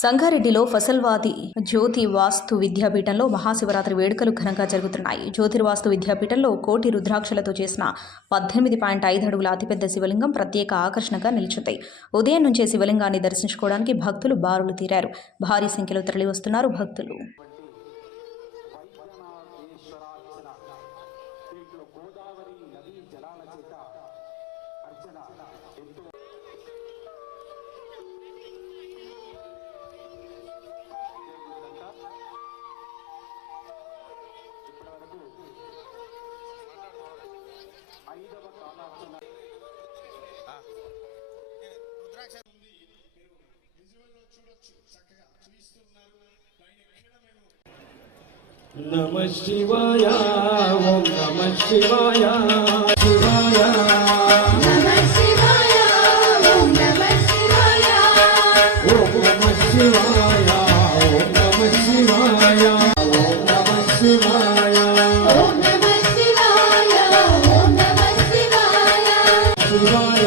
సంగారెడ్డిలో ఫసల్వాది జ్యోతి వాస్తు విద్యాపీఠంలో మహాశివరాత్రి వేడుకలు ఘనంగా జరుగుతున్నాయి. జ్యోతిర్వాస్తు విద్యాపీఠంలో కోటి రుద్రాక్షలతో చేసిన 18.5 అడుగుల అతిపెద్ద శివలింగం ప్రత్యేక ఆకర్షణగా నిలిచింది. ఉదయం నుంచే శివలింగాన్ని దర్శించుకోవడానికి భక్తులు బారులు తీరారు. భారీ సంఖ్యలో తరలివస్తున్నారు భక్తులు. नमः शिवाय ओम नमः शिवाय शिवाय नमः शिवाय ओम नमः शिवाय ओम नमः शिवाय ओम नमः शिवाय ओम नमः शिवाय ओम नमः शिवाय ओम नमः शिवाय शिवाय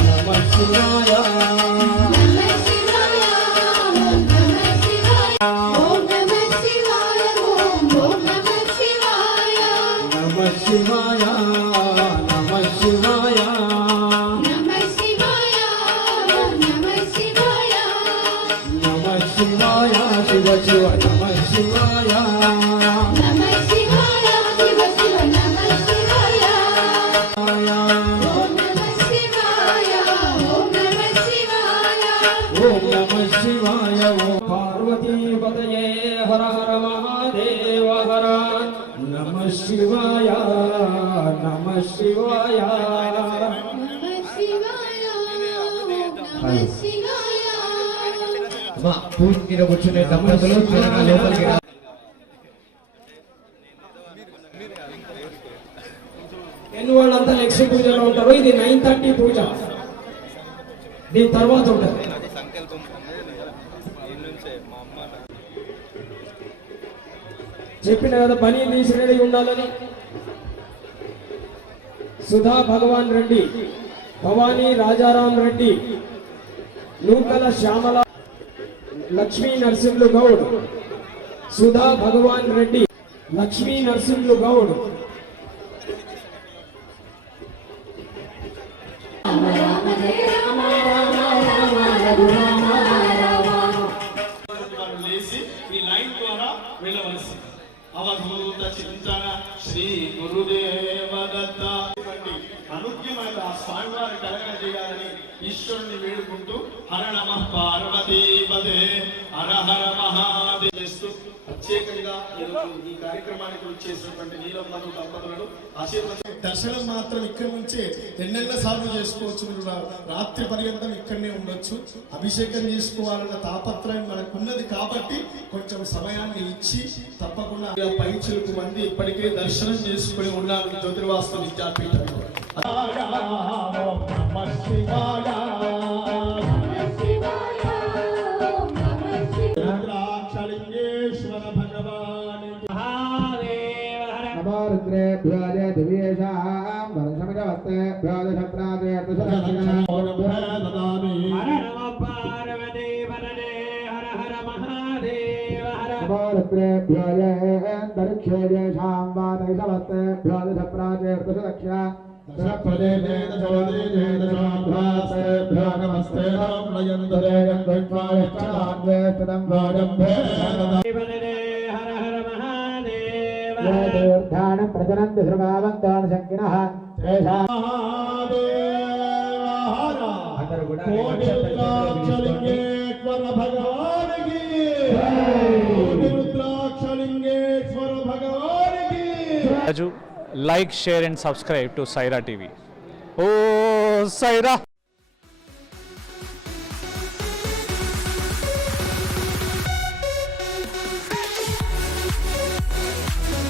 नमः शिवाय नमः शिवाय ओम नमः शिवाय ओम नमः शिवाय ओम नमः शिवाय नमः शिवाय नमः शिवाय नमः शिवाय ओम नमः शिवाय नमः शिवाय शिव शिव नमः शिवाय नमः शिवाय शिव शिव नमः शिवाय ओम नमः शिवाय ओम नमः शिवाय ओम नमः शिवाय ओम पार्वती पतये हर हर महादेव हर नमः शिवाय नमः शिवाय नमः शिवाय नमः शिवाय మా పూజ మీద కూర్చునే దంపతులు త్వరగా లోపలికి రా. ఎన్ని వాళ్ళంతా లక్ష్మీ పూజలో ఉంటారు. ఇది 9:30 పూజ, దీని తర్వాత ఉంటుంది. చెప్పిన కదా పని తీసి రెడీ ఉండాలని. సుధా భగవాన్ రెడ్డి, భవానీ రాజారాం రెడ్డి, నూకల శ్యామల, లక్ష్మీ నరసింహులు గౌడ్, సుధా భగవాన్ రెడ్డి, లక్ష్మీ నరసింహులు గౌడ్. లేచి ఈ లైన్ ద్వారా వెళ్ళవలసి. అవధూత చింతన శ్రీ గురుదేవ దత్త అనుజ్ఞమైన ఆ స్వామివారి కలగ చేయాలని ఈశ్వరుని వేడుకుంటూ హర నమః పార్వతీపదే హర హర మహాదేవ చేస్తూ ప్రత్యేకంగా ఈ కార్యక్రమానికి వచ్చేసినటువంటి నీలమ్మను దంపతులను ఆశీర్వదించి దర్శనం మాత్రం ఇక్కడి నుంచే ఎన్నెన్న సార్లు చేసుకోవచ్చు. మీరు రాత్రి పర్యంతం ఇక్కడనే ఉండొచ్చు. అభిషేకం చేసుకోవాలన్న తాపత్రయం మనకు ఉన్నది కాబట్టి కొంచెం సమయాన్ని ఇచ్చి తప్పకుండా పైచులకు మంది ఇప్పటికే దర్శనం చేసుకుని ఉన్నారు జ్యోతిర్వాస్తు విద్యాపీఠంలో. రుద్రాక్షలింగేశ్వర భగవాన్ నమోరుద్రేభ్యో దివ్యేషాం వరసమిదవస్తేభ్యో దశప్రాదేర్దశదక్షిణా దదామి నమోరుద్రేభ్యో దరిక్షేషాం వాదైషవస్తేభ్యో దశప్రాదేర్దశదక్షిణా దశప్రదేశే దశవదేశే దశాభ్యాసేభ్యో నమస్తే నమయంతరే గంధైష్మాయశ్చలాన్వేష్టదం వాజంభే తీర్థానం ప్రజనంతి శ్రమావంతాన్ శంకినః తేషాం అందరూ కూడా రుద్రాక్షలింగేశ్వర భగవానికి రుద్రాక్షలింగేశ్వర భగవానికి Like, share and subscribe to Saira TV. Oh, Saira!